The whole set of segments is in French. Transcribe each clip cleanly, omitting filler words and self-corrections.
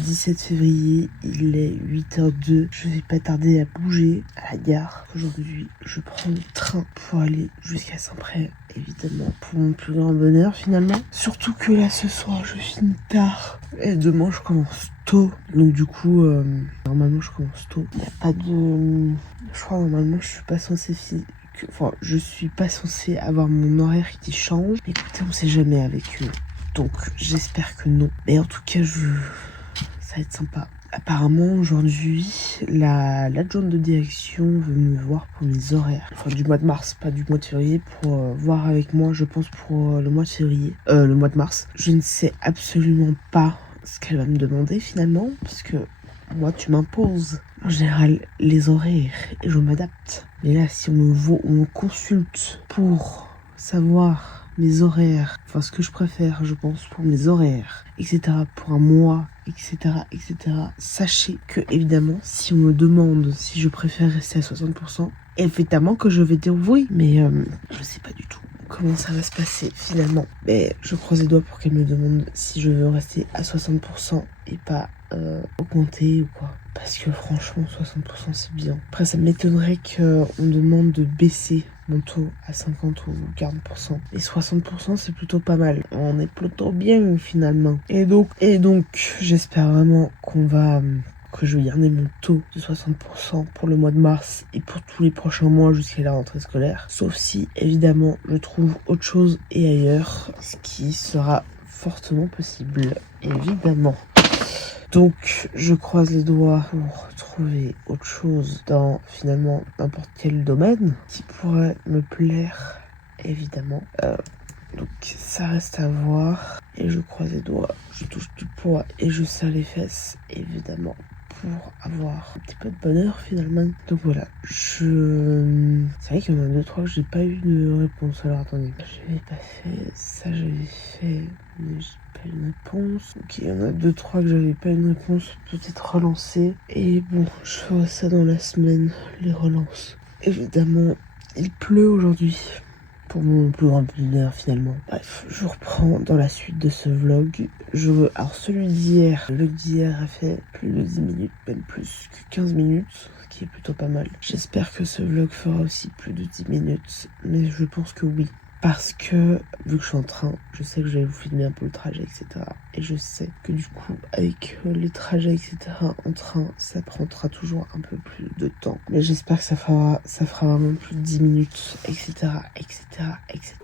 17 février, il est 8h02. Je vais pas tarder à bouger à la gare. Aujourd'hui, je prends le train pour aller jusqu'à Saint-Pré, évidemment, pour mon plus grand bonheur finalement. Surtout que là, ce soir, je finis tard. Et demain, je commence tôt. Donc du coup, normalement, je commence tôt. Il n'y a pas de... Je crois normalement, je suis pas censée Enfin, je suis pas censée avoir mon horaire qui change. Écoutez, on sait jamais avec eux. Donc, j'espère que non. Mais en tout cas, ça va être sympa. Apparemment, aujourd'hui, l'adjointe de direction veut me voir pour mes horaires. Enfin, du mois de mars, pas du mois de février, pour voir avec moi, je pense, pour le mois de février. Le mois de mars. Je ne sais absolument pas ce qu'elle va me demander, finalement, parce que moi, tu m'imposes en général les horaires et je m'adapte. Mais là, si on me consulte pour savoir mes horaires, enfin ce que je préfère, je pense, pour mes horaires, etc., pour un mois, etc., etc., sachez que, évidemment, si on me demande si je préfère rester à 60%, évidemment que je vais dire oui, mais je sais pas du tout comment ça va se passer finalement. Mais je croise les doigts pour qu'elle me demande si je veux rester à 60% et pas augmenter ou quoi. Parce que franchement, 60% c'est bien. Après, ça m'étonnerait qu'on me demande de baisser mon taux à 50 ou 40%. Et 60%, c'est plutôt pas mal. On est plutôt bien finalement. Et donc j'espère vraiment que je vais garder mon taux de 60% pour le mois de mars et pour tous les prochains mois jusqu'à la rentrée scolaire. Sauf si, évidemment, je trouve autre chose et ailleurs, ce qui sera fortement possible, évidemment. Donc, je croise les doigts pour trouver autre chose dans, finalement, n'importe quel domaine qui pourrait me plaire, évidemment. Donc, ça reste à voir. Et je croise les doigts, je touche du poids et je serre les fesses, évidemment, pour avoir un petit peu de bonheur, finalement. Donc, voilà. C'est vrai qu'il y en a 2-3 que j'ai pas eu de réponse. Alors, attendez. J'avais pas fait ça, j'avais fait... Mais j'ai pas eu de réponse. Ok, il y en a 2-3 que j'avais pas eu de réponse. Peut-être relancer. Et bon, je ferai ça dans la semaine, les relances. Évidemment, il pleut aujourd'hui. Pour mon plus grand bonheur finalement. Bref, je reprends dans la suite de ce vlog. Alors celui d'hier, le vlog d'hier a fait plus de 10 minutes, même plus que 15 minutes, ce qui est plutôt pas mal. J'espère que ce vlog fera aussi plus de 10 minutes, mais je pense que oui. Parce que, vu que je suis en train, je sais que je vais vous filmer un peu le trajet, etc. Et je sais que du coup, avec les trajets, etc. en train, ça prendra toujours un peu plus de temps. Mais j'espère que ça fera vraiment plus de 10 minutes, etc. etc. etc.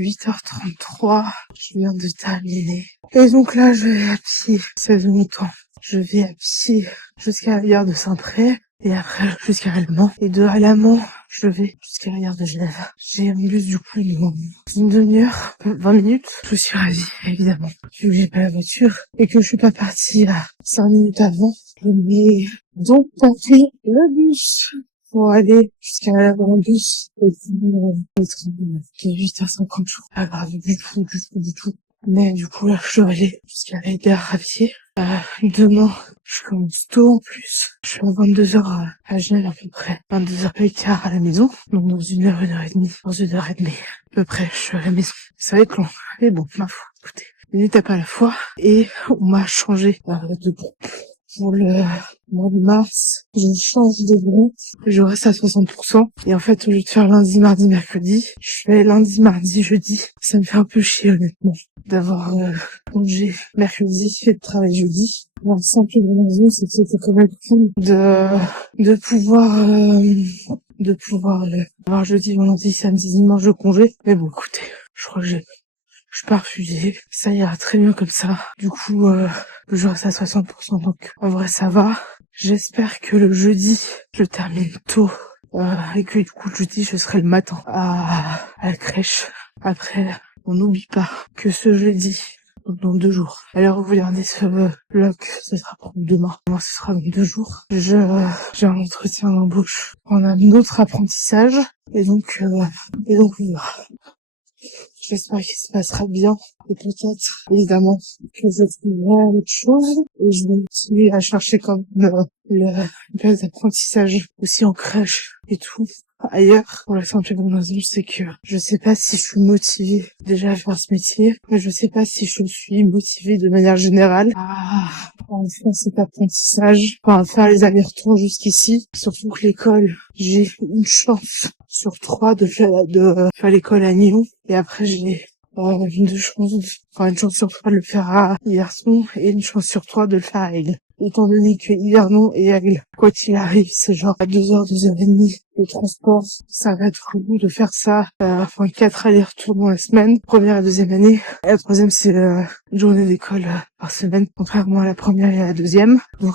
8h33, je viens de terminer. Et donc là, je vais à pied, ça fait longtemps. Je vais à pied jusqu'à la gare de Saint-Pré, et après jusqu'à Allemande. Et de Allemande, je vais jusqu'à la gare de Genève. J'ai un bus du coup d'une demi-heure, 20 minutes. Je suis ravie, évidemment. Vu que j'ai pas la voiture et que je suis pas partie à 5 minutes avant, je vais donc pris le bus pour aller jusqu'à la bus et puis le train qui est 8h50 jours. Pas grave du tout. Mais du coup là je dois aller jusqu'à la gare à pied. Demain je commence tôt en plus. Je suis à 22h à Genève à peu près. 22h15 à la maison. Donc dans 1h et demie. Dans 1h30 à peu près je suis à la maison. Ça va être long. Mais bon, ma foi, écoutez. Une étape à la fois. Et on m'a changé de groupe. Pour le mois de mars, je change de groupe, je reste à 60%. Et en fait, au lieu de faire lundi, mardi, mercredi, je fais lundi, mardi, jeudi. Ça me fait un peu chier, honnêtement, d'avoir congé mercredi et de travailler jeudi. La simple raison, c'est que c'était quand même cool de pouvoir avoir jeudi, vendredi, samedi, dimanche de congé. Mais bon, écoutez, je crois que je suis pas refusée. Ça ira très bien comme ça. Du coup, je reste à 60%, donc en vrai ça va. J'espère que le jeudi, je termine tôt. Et que du coup, le jeudi, je serai le matin à la crèche. Après, on n'oublie pas que ce jeudi, donc dans 2 jours, alors vous regardez ce vlog, ce sera pour demain. Moi, ce sera dans 2 jours. J'ai un entretien d'embauche. On a un autre apprentissage. Et donc voilà. J'espère qu'il se passera bien. Et peut-être, évidemment, que je trouverai autre chose. Et je vais continuer à chercher comme le place d'apprentissage aussi en crèche et tout ailleurs. Pour la simple et bonne raison, c'est que je sais pas si je suis motivée déjà à faire ce métier, mais je sais pas si je suis motivée de manière générale à faire cet apprentissage, enfin à faire les allers-retours jusqu'ici. Surtout que l'école, j'ai une chance sur 3 de faire l'école à Nyon, et après j'ai une chance sur 3 de le faire à Yversons et une chance sur 3 de le faire à Aigle. Étant donné que Yvernon et Aigle, quoi qu'il arrive, c'est genre à 2h, 2h30 de transport, ça va être fou de faire ça, 4 allers-retours dans la semaine, première et deuxième année. Et la troisième, c'est une journée d'école par semaine, contrairement à la première et à la deuxième. Donc,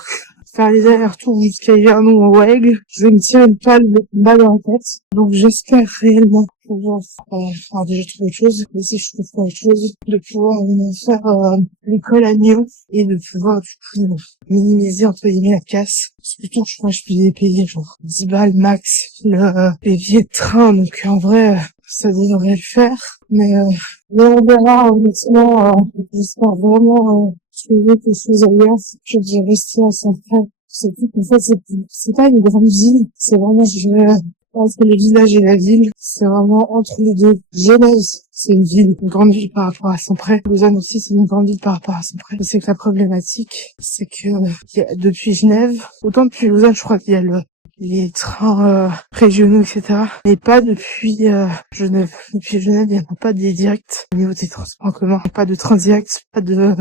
faire les allers-retours jusqu'à Yvernon ou à Aigle, je vais me tirer une balle dans la tête. Donc, j'espère réellement pouvoir déjà trouver autre chose, mais si je trouve pas autre chose, de pouvoir faire l'école à Nyon et de pouvoir du coup minimiser entre guillemets la casse. Parce que tout, je crois que je peux payer genre 10 balles max les billets de train, donc en vrai ça devrait le faire, mais on verra. Honnêtement, j'espère vraiment trouver quelque chose ailleurs. Je vais rester à Saint-Pré. C'est tout, en fait, c'est pas une grande ville, c'est vraiment entre le village et la ville, c'est vraiment entre les deux. Genève, c'est une grande ville par rapport à Saint-Pré. Lausanne aussi, c'est une grande ville par rapport à Saint-Pré. C'est que la problématique, c'est que depuis Genève, autant depuis Lausanne, je crois qu'il y a les trains régionaux, etc. Mais pas depuis Genève. Depuis Genève, il n'y a pas des directs au niveau des transports en commun. Pas de train direct, pas de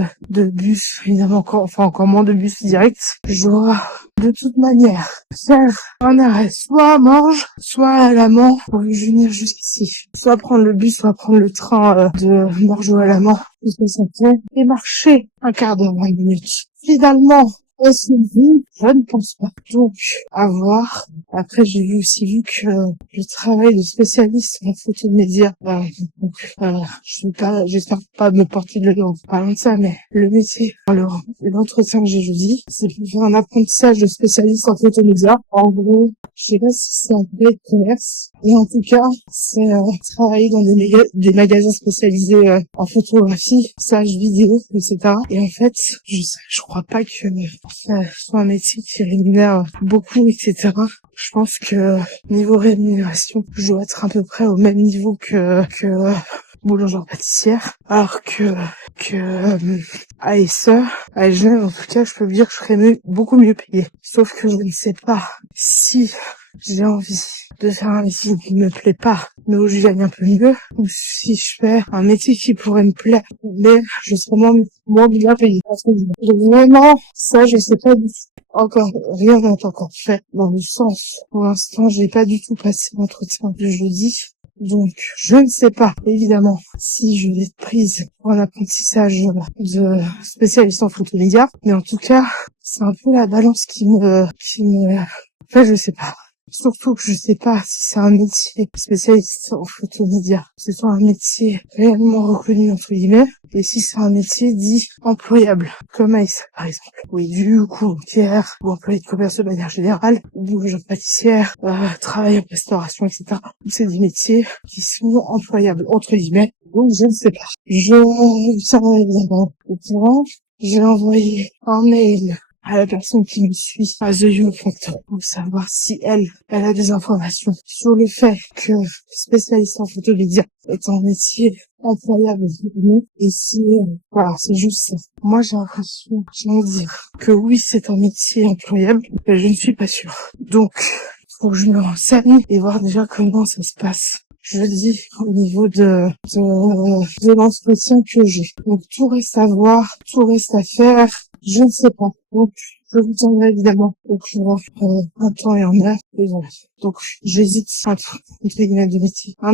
bus, évidemment encore moins de bus directs. Je dois de toute manière faire un arrêt, soit à Morges, soit à Lamant pour venir jusqu'ici. Soit prendre le bus, soit prendre le train de Morges à Lamant, jusqu'à Saint-Pierre, et marcher un quart d'heure, 20 minutes. Finalement, est-ce que je ne pense pas. Donc, à voir. Après, j'ai vu que le travail de spécialiste en photo de médias, j'espère pas me porter de l'œil en parlant de ça, mais le métier, l'entretien que j'ai jeudi, c'est pour faire un apprentissage de spécialiste en photo médias. En gros, je sais pas si c'est un vrai commerce, mais en tout cas, c'est travailler dans des magasins spécialisés en photographie, stage vidéo, etc. Et en fait, je crois pas que ça soit un métier qui rémunère beaucoup, etc. Je pense que niveau rémunération, je dois être à peu près au même niveau que boulangère pâtissière, alors que à Esseux, à Genève, en tout cas, je peux vous dire que je serais beaucoup mieux payée. Sauf que je ne sais pas si j'ai envie de faire un métier qui ne me plaît pas, mais où je gagne un peu mieux, ou si je fais un métier qui pourrait me plaire, mais je serais moins bien payée. Parce que vraiment, ça, je sais pas du tout. Encore, rien n'est encore fait dans le sens. Pour l'instant, j'ai pas du tout passé l'entretien de jeudi. Donc, je ne sais pas, évidemment, si je vais être prise pour un apprentissage de spécialiste en photomédia, mais en tout cas, c'est un peu la balance enfin, je sais pas. Surtout que je sais pas si c'est un métier spécialiste en photomédia, si c'est un métier réellement reconnu entre guillemets, et si c'est un métier dit employable, comme Aïssa par exemple, ou éduc, ou bancaire, ou employé de commerce de manière générale, ou genre pâtissière, travail en restauration, etc. C'est des métiers qui sont employables entre guillemets, donc je ne sais pas. Je tiendrai évidemment au courant. J'ai envoyé un mail à la personne qui me suit à The You Factor pour savoir si elle a des informations sur le fait que spécialiste en photomédia est un métier employable et si voilà, c'est juste ça. Moi j'ai l'impression, j'ai envie de dire que oui, c'est un métier employable, mais je ne suis pas sûre. Donc faut que je me renseigne et voir déjà comment ça se passe. Je dis au niveau de l'entretien que j'ai. Donc tout reste à voir, tout reste à faire. Je ne sais pas. Donc, je vous tiendrai évidemment au courant en temps et en heure. Et voilà. Donc, j'hésite entre guillemets de métier. Un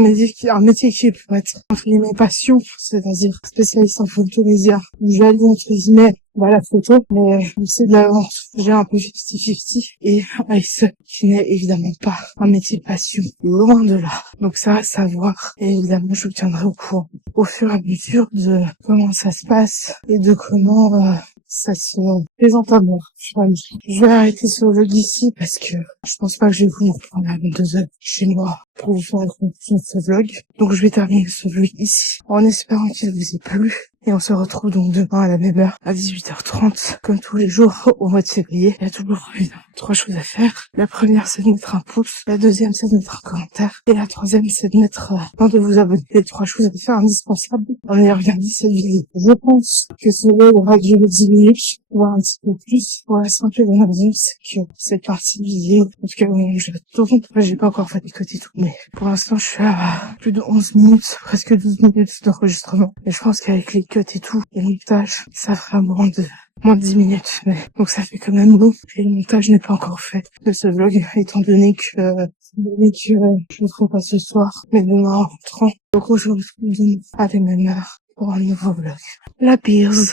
métier qui peut être entre guillemets passion, c'est-à-dire spécialiste en photomédia. J'allie entre guillemets la photo, mais c'est de la vente. J'ai un peu 50-50 et Ice, qui n'est évidemment pas un métier passion. Loin de là. Donc ça reste à voir. Et évidemment, je vous tiendrai au courant au fur et à mesure de comment ça se passe et de comment ça se présente à moi. Je vais arrêter ce vlog ici parce que je pense pas que je vais vous reprendre à 22h chez moi pour vous faire la conclusion de ce vlog. Donc je vais terminer ce vlog ici en espérant qu'il vous ait plu. Et on se retrouve donc demain à la même heure, à 18h30, comme tous les jours au mois de février. Il y a toujours 3 choses à faire. La première, c'est de mettre un pouce. La deuxième, c'est de mettre un commentaire. Et la troisième, c'est de mettre, de vous abonner. Les 3 choses à faire indispensables en ayant regardé cette vidéo. Je pense que ce vlog aura duré 10 minutes, voire un petit peu plus, pour la simple et bonne raison, c'est que cette partie vidéo, en tout cas, je la tourne. J'ai pas encore fait des codes et tout, mais pour l'instant, je suis à plus de 11 minutes, presque 12 minutes d'enregistrement. Et je pense qu'avec les cuts et tout, et le montage, ça fera moins de 10 minutes. Mais, donc ça fait quand même long. Et le montage n'est pas encore fait de ce vlog, étant donné que je ne le ferai pas ce soir, mais demain en rentrant. Donc je vous retrouve demain à la même heure pour un nouveau vlog. La Beers.